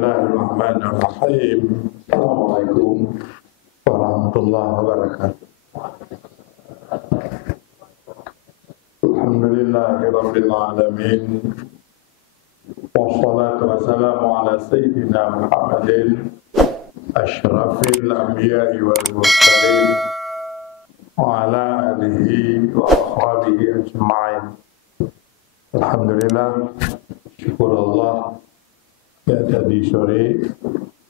Bismillahirrahmanirrahim. Assalamualaikum warahmatullahi wabarakatuh. Alhamdulillahirabbil alamin. Wassalatu wassalamu ala sayyidina Muhammadin asyrafil anbiya'i wal mursalin wa ala alihi wa ashabihi ajma'in. Alhamdulillah, syukur Allah. Ya, tadi sore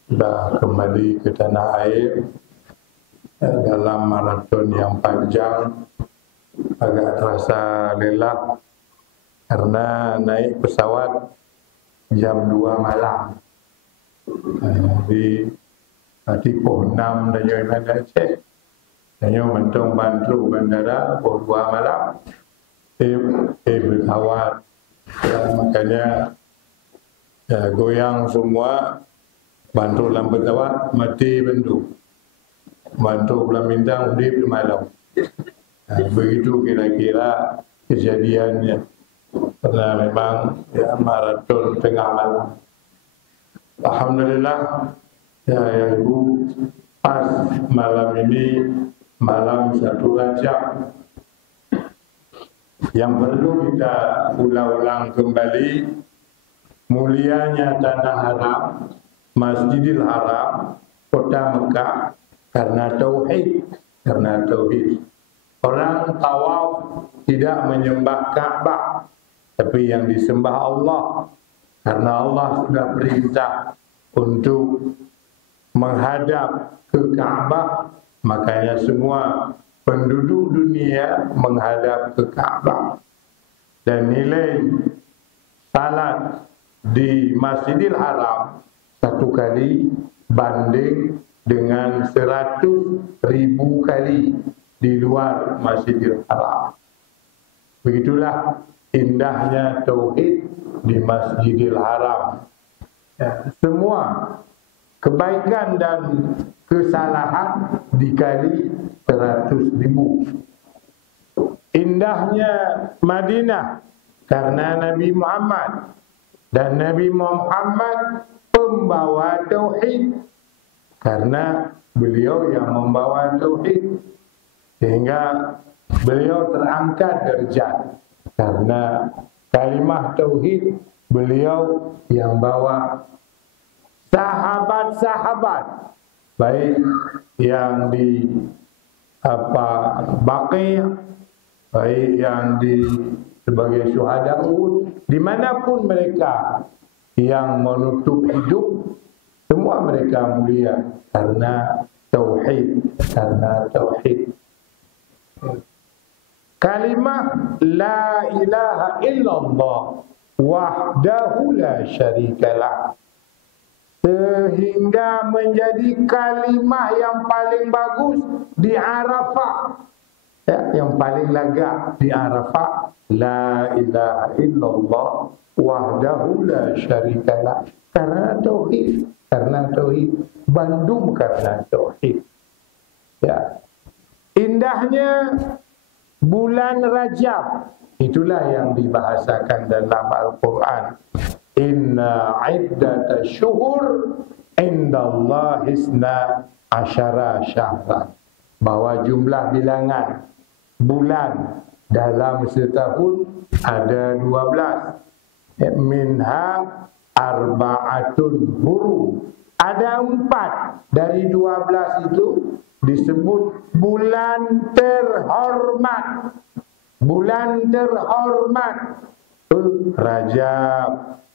sudah kembali ke tanah air dalam maraton yang panjang. Agak terasa lelah karena naik pesawat jam 2 malam di pukul 6 dan Bandar Aceh dan mentong bantu bandara pukul 2 malam pesawat makanya goyang semua, bantu dalam pesawat mati bentuk, bantu pulang bintang di malam. Begitu kira-kira kejadiannya, karena memang ya maraton tengah malam. Alhamdulillah ya Ibu, pas malam ini malam 1 Rajab yang perlu kita ulang-ulang kembali. Mulianya tanah haram, Masjidil Haram, kota Mekah karena tauhid, Orang tawaf tidak menyembah Ka'bah, tapi yang disembah Allah, karena Allah sudah perintah untuk menghadap ke Ka'bah, makanya semua penduduk dunia menghadap ke Ka'bah. Dan nilai salat di Masjidil Haram 1 kali banding dengan 100.000 kali di luar Masjidil Haram. Begitulah indahnya tauhid di Masjidil Haram. Ya, semua kebaikan dan kesalahan dikali 100.000. Indahnya Madinah karena Nabi Muhammad. Dan Nabi Muhammad pembawa tauhid, karena beliau yang membawa tauhid, sehingga beliau terangkat derajat karena kalimah tauhid beliau yang bawa. Sahabat-sahabat baik yang di Baqi', baik yang di sebagai syuhada Uhud, dimanapun mereka yang menutup hidup, semua mereka mulia karena tauhid, Kalimah la ilaha illallah wahdahu la syarikalah, sehingga menjadi kalimah yang paling bagus di Arafah. Yang paling lagak di Arafah, la ilaha illallah wahdahu la syarikalah, karena tauhid, Bandung karena tauhid. Ya. Indahnya bulan Rajab, itulah yang dibahasakan dalam Al-Quran. Inna iddatash syuhur indallahi isna asyara syahran, bahwa jumlah bilangan bulan dalam setahun ada 12. Minha arba'atun hurum, ada 4 dari 12 itu disebut bulan terhormat.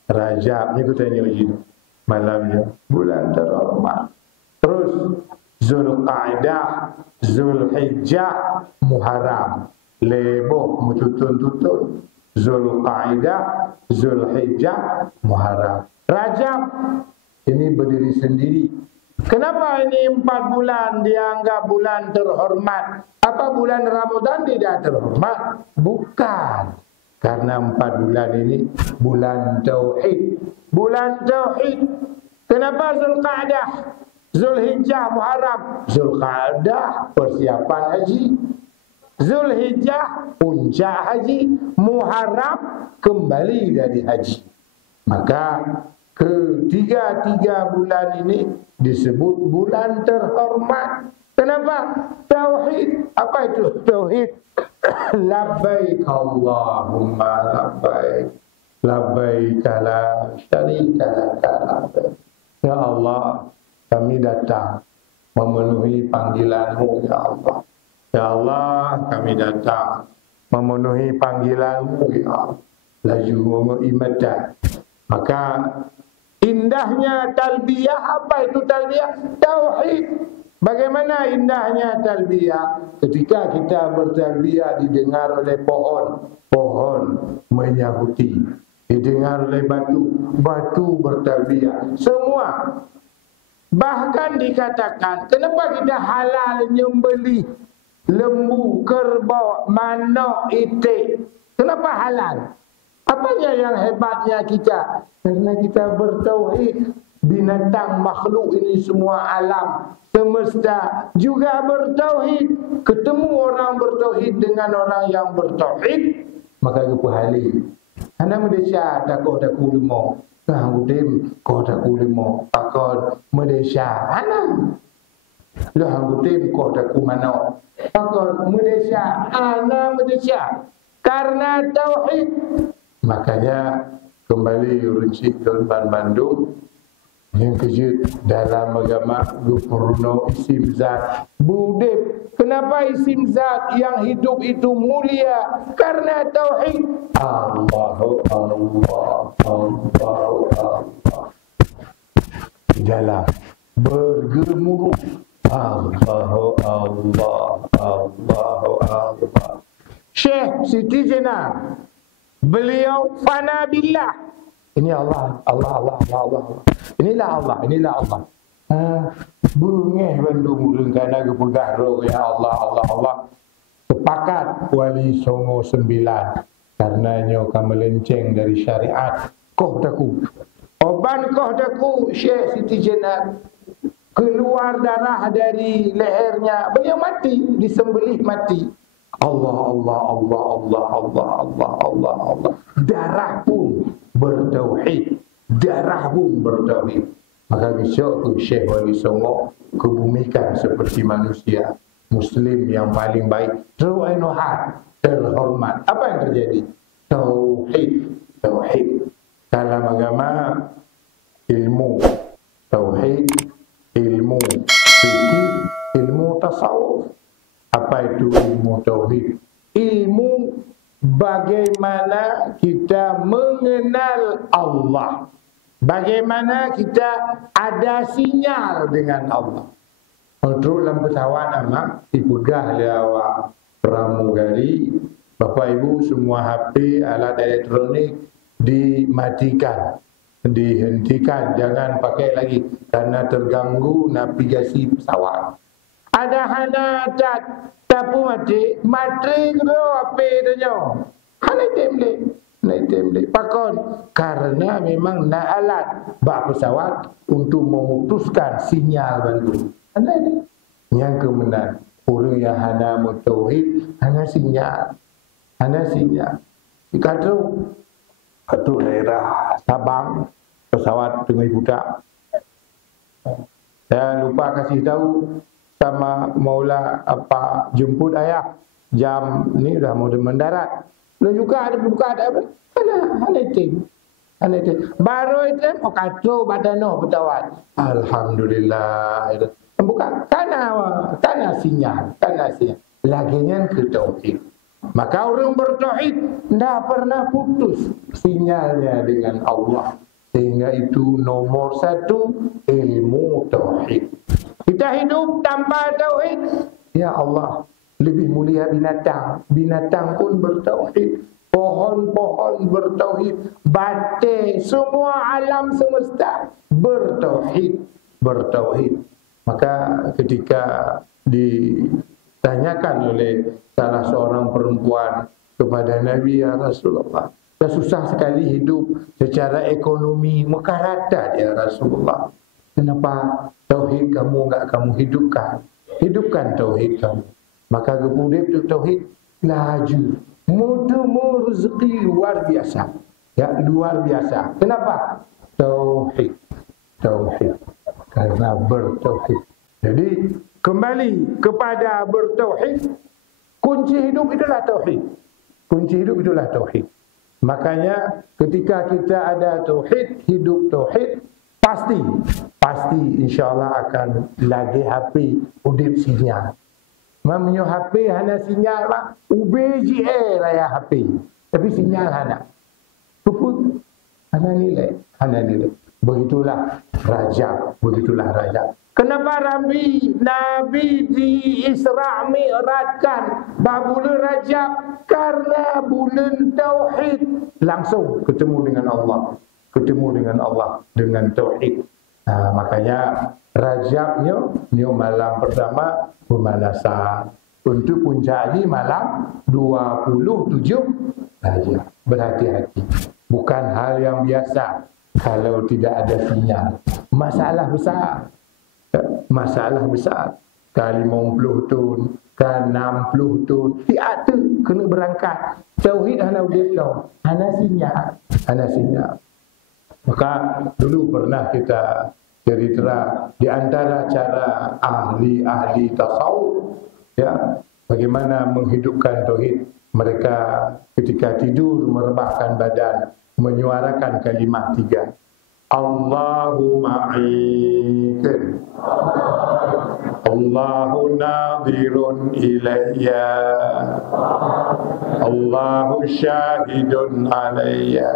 Rajab ni kita tanya malamnya bulan terhormat. Terus Zulqa'dah, Zulhijjah, Muharram, leboh mututun-tutun. Zulqa'dah, Zulhijjah, Muharram. Rajab ini berdiri sendiri. Kenapa ini 4 bulan dianggap bulan terhormat? Apa bulan Ramadan tidak terhormat? Bukan. Karena 4 bulan ini bulan tauhid. Kenapa Zulqa'dah, Zulhijjah, Muharram? Zulqa'dah persiapan haji, Zulhijjah puncak haji, Muharram kembali dari haji. Maka Ketiga-tiga bulan ini disebut bulan terhormat. Kenapa? Tauhid. Apa itu tauhid? Labbaik Allahumma labbaik. Labbaik la syarika laka labbaik. Ya Allah, kami datang memenuhi panggilan-Mu, ya Allah. Ya Allah, kami datang memenuhi panggilan-Mu, ya Allah. Laju mengimadah. Maka indahnya talbiyah. Apa itu talbiyah? Tauhid. Bagaimana indahnya talbiyah? Ketika kita bertalbiyah didengar oleh pohon, pohon menyahuti. Didengar oleh batu, batu bertalbiyah. Semua. Bahkan dikatakan, kenapa kita halal nyembelih lembu, kerbau, manok, itik? Kenapa halal? Apanya yang hebatnya kita? Karena kita bertauhid. Binatang makhluk ini semua alam semesta juga bertauhid. Ketemu orang bertauhid dengan orang yang bertauhid, maka kepuhali. Anak Malaysia takut takut limo. Kau dem kau takut limo. Takut Malaysia. Anak. Lah hang dem kau takut mana? Takut Malaysia. Anak Malaysia. Karena tauhid. Makanya kembali Rinci Ban Bandung yang kejut dalam agama Gupurno isim zat budep. Kenapa isim zat yang hidup itu mulia? Karena tauhid. Allahu Allah, Allahu Allah. Dalam bergemuruh Allahu Allah, Allahu Allah. Syekh Siti Jenar, beliau fana billah. Ini Allah, Allah, Allah, Allah, Allah. Inilah Allah, inilah Allah. Bungeh bandung murung kana kepegah roh ya Allah, Allah, Allah. Sepakat wali songo 9 karenanya kamu melenceng dari syariat. Koh daku. Oban koh daku Syekh Siti Jenar. Keluar darah dari lehernya. Beliau mati, disembelih mati. Allah, Allah, Allah, Allah, Allah, Allah, Allah, Allah. Darah pun bertauhid. Darah pun bertauhid. Maka besok tu Syekh Wali Songo kebumikan seperti manusia Muslim yang paling baik. Terhormat, terhormat. Apa yang terjadi? Tauhid, tauhid. Dalam agama ilmu tauhid, ilmu fikih, ilmu tasawuf. Apa itu ilmu tauhid? Ilmu bagaimana kita mengenal Allah. Bagaimana kita ada sinyal dengan Allah. Untuk dalam pesawat amak dipegah oleh awak pramugari, Bapak Ibu semua HP, alat elektronik dimatikan, dihentikan, jangan pakai lagi karena terganggu navigasi pesawat. Ada hana tapu mati kero apa tanya. Hana temle pakon karena memang nak alat bak pesawat untuk memutuskan sinyal Bandung. Ada ini yang kemenang orang yang hana mutauhid hana sinyal. Dikatakan satu daerah Sabang pesawat tengah budak. Saya lupa kasih tahu sama Maula apa jemput ayah jam ni dah mau mendarat. Belum juga ada buka ada apa? Ada tim. Baru itu kacau badano petawat. Alhamdulillah. Buka karena sinyal. Laginya ke tauhid. Maka orang bertauhid tidak pernah putus sinyalnya dengan Allah. Sehingga itu nomor 1 ilmu tauhid. Kita hidup tanpa tauhid, ya Allah, lebih mulia binatang. Binatang pun bertauhid, pohon-pohon bertauhid, bate, semua alam semesta bertauhid. Maka ketika ditanyakan oleh salah seorang perempuan kepada Nabi, ya Rasulullah, dah susah sekali hidup secara ekonomi, mekaratat ya Rasulullah. Kenapa tauhid kamu enggak kamu hidupkan? Hidupkan tauhid kamu. Maka kemudian itu tauhid laju. Mudah rezeki luar biasa. Ya, luar biasa. Kenapa? tauhid. Tauhid. Karena bertauhid. Jadi kembali kepada bertauhid. Kunci hidup itulah tauhid. Kunci hidup itulah tauhid. Makanya ketika kita ada tauhid, hidup tauhid, pasti insyaAllah akan lagi HP udip sinyal. Mempunyai HP hanya sinyal lah, UBGA lah ya HP. Tapi sinyal hanya. Tuput, hanya nilai. Begitulah Rajab, Kenapa Nabi di Isra' Mi'rajkan bulan Rajab? Karena bulan tauhid. Langsung ketemu dengan Allah dengan tauhid. Makanya Rajabnya malam pertama pemanasan. Untuk puncaknya malam 27 Rajab. Berhati-hati. Bukan hal yang biasa kalau tidak ada sinyal. Masalah besar. Kan 50 tahun, kan 60 tahun, tiada kena berangkat. Tauhid hana udip hana sinyal. Maka dulu pernah kita cerita di antara cara ahli tasawuf, ya, bagaimana menghidupkan tauhid. Mereka ketika tidur merebahkan badan, menyuarakan kalimat 3. Allahu ma'ikun, Allahu nadhirun ilayya, Allahu syahidun alayya.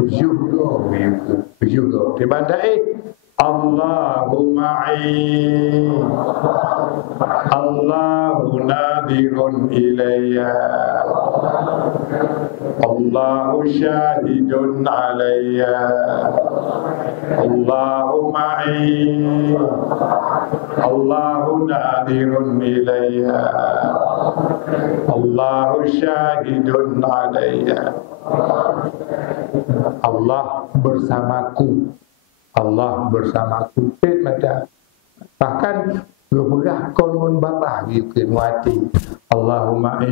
Tujuh go. Dibandai Allahu ma'i, Allahu nadhirun ilayya, Allahu syahidun alayya, Allahu ma'i, Allahu nadhirun ilayya, Allahu syahidun alayya. Allah bersamaku. Bahkan berpegah konun bapa gitu muati. Allahumma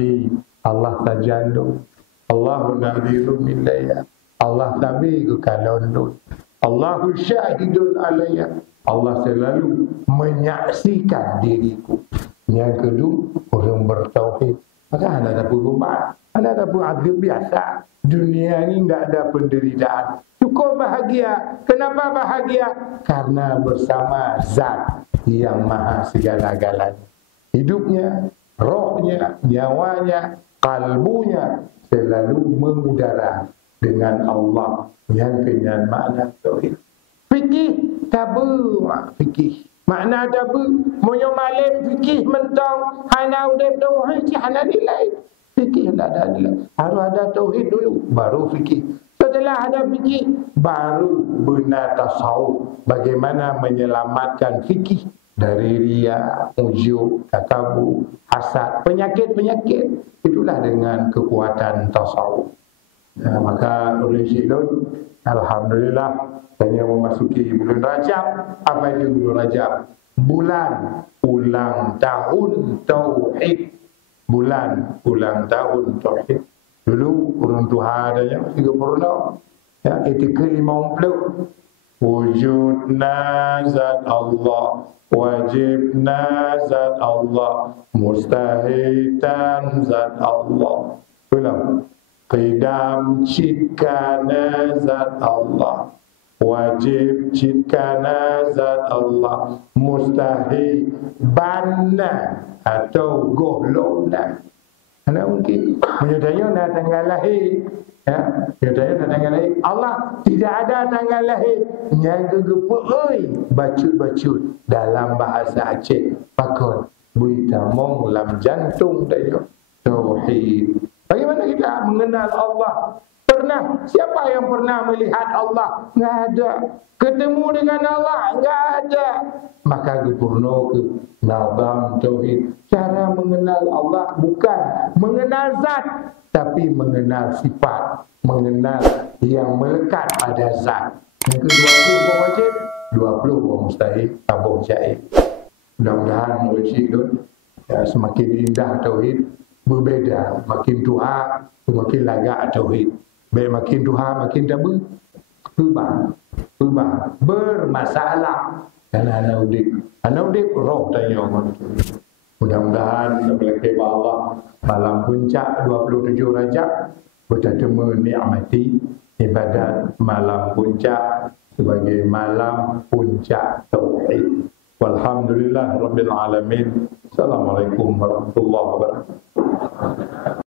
Allah tajallum, Allahu nadhirun ilayya, Allah tabi ku kalondun, Allahu syahidun alayya, Allah selalu menyaksikan diriku. Yang kedua, orang bertauhid. Maka anda tak berubah, anda tak beradil biasa. Dunia ini tidak ada penderitaan. Cukup bahagia. Kenapa bahagia? Karena bersama Zat yang maha segala-galanya. Hidupnya, rohnya, nyawanya, kalbunya selalu mengudara dengan Allah yang kenyang makna tauhid. Fikih tabu, fikih. Makna tabu, moyo malam fikih mentang hana udep tauhid, hana nilai. Fikih tak ada nilai. Harus ada tauhid dulu, baru fikih. Setelah ada fikih, baru benar tasawuf. Bagaimana menyelamatkan fikih dari riya, ujub, takabur, hasad, penyakit-penyakit. Itulah dengan kekuatan tasawuf. Maka oleh Syilun, alhamdulillah, hanya memasuki bulan Rajab. Apa itu bulan Rajab? Bulan ulang tahun tauhid. Bulan ulang tahun tauhid. Dulu urun Tuhan adanya 30, ya, etika 50. Wujudna zat Allah, wajibna zat Allah, mustahitan zat Allah. Ulang. Qidam citkana zat Allah, wajib citkana zat Allah, mustahil banna atau gohlona. Mana mungkin menyudahnya nak tanggal lahir, ya, menyudahnya nak tanggal lahir. Allah tidak ada tanggal lahir. Yang gegepoi bacut-bacut dalam bahasa Aceh. Pakon buitamong lam jantung dayo tauhid. Bagaimana kita mengenal Allah? Siapa yang pernah melihat Allah? Enggak ada. Ketemu dengan Allah? Enggak ada. Maka gepurno ke nabam tauhid. Cara mengenal Allah bukan mengenal zat, tapi mengenal sifat, mengenal yang melekat pada zat. Yang ke-20 wajib, 20 mustahil, tabung jahil. Mudah-mudahan Syilun, ya, semakin indah tauhid, berbeza, makin tua semakin lagak tauhid. Baik makin duha makin tak berubah, bermasalah. Karena anak udik roh tanya orang. Mudah-mudahan sebagai Allah malam puncak 27 Rajab kita cuma nikmati ibadat malam puncak sebagai malam puncak tauhid. Walhamdulillah rabbil alamin. Assalamualaikum warahmatullahi wabarakatuh.